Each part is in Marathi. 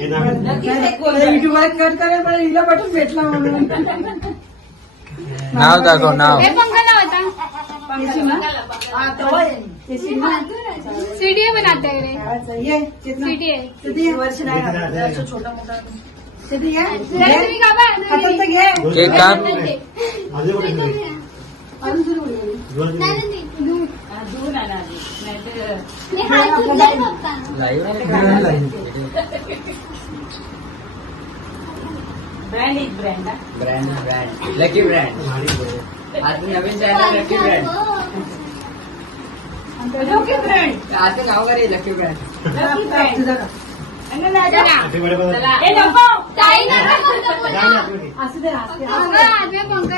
नाव युट्यूबवर कट करेल पण हिला पटून भेटला म्हणून. नाव दाखव नाव. सीडीए चेतना. सीडीए? वर्ष नाही छोटा मोठा. तुम्ही का. केक हे हात धुतले फक्त. Brand brand lucky brand. आता नवीन channel lucky brand lucky brand. आता लकी ब्रँड? चला.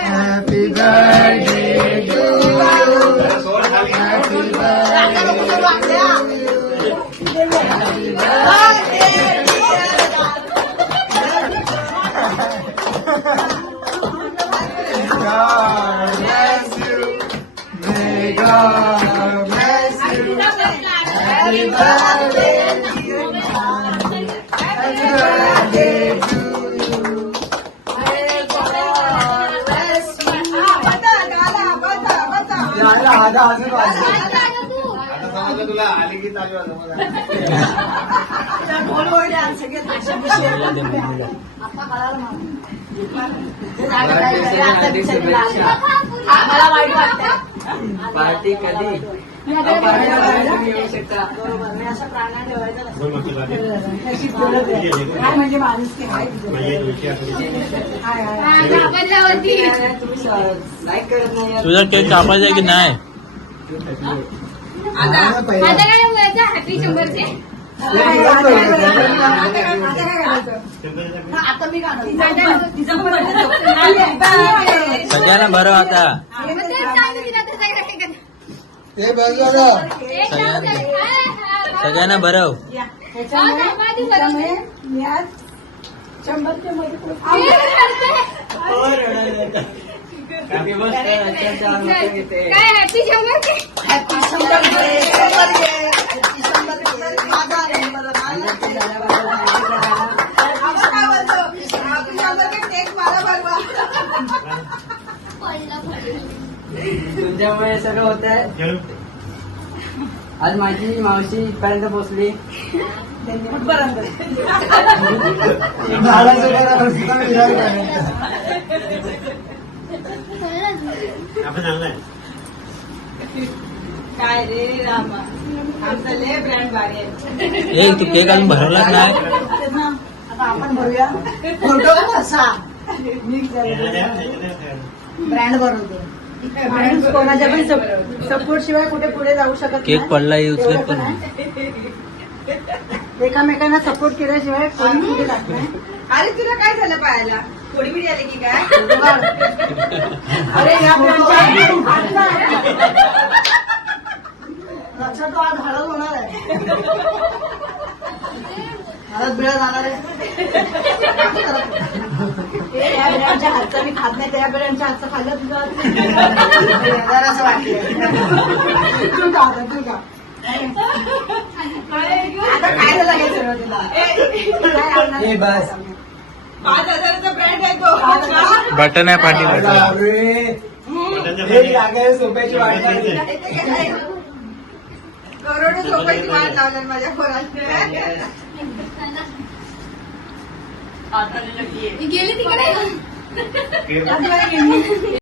Happy birthday to you. Happy birthday. Happy birthday. God bless you. May God bless you. Happy birthday. आता अजून आज तू. आता समजलं तुला आली की चालू आहे मला. वाईट पार्टी कधी म्हणजे माणूस की तुझं. तुझा केक कापायचा की नाही हॅपी शंभरचे आता. हा, मी. सगळ्यांना बरं आता. हे. हा, हा. सगळ्यांना हा, शंभरच्या मध्ये तुमच्यामुळे सगळं होत आहे. आज माझी मावशी इथपर्यंत पोहोचली. कुठपर्यंत? आपण आणलाय. काय रे रामा? आमचं लय ब्रँड भारी आहे. ए तू केक अजून भरलाच नाही. आता आपण भरूया. फोटो कसा. ब्रँड माणूस कोणाच्या पण सपोर्ट शिवाय कुठे पुढे जाऊ शकत केक. पडला पण. एकामेकांना सपोर्ट केल्याशिवाय कोणी पुढे जात नाही. अरे तुला काय झालं पायाला थोडी बिडी आली की काय? अरे या लक्षात तो आज हळद होणार आहे. हळद बिळद जाणार आहे. या ब्रँडच्या हातचा मी खात नाही त्या ब्रँडच्या हातचं खाल्लं तुझं जरा असं वाटलं तू का तू का आता काय झालं हे सगळं तुला? हे बस. पाच तो बटन आहे पाठी हे गेली तिकडे.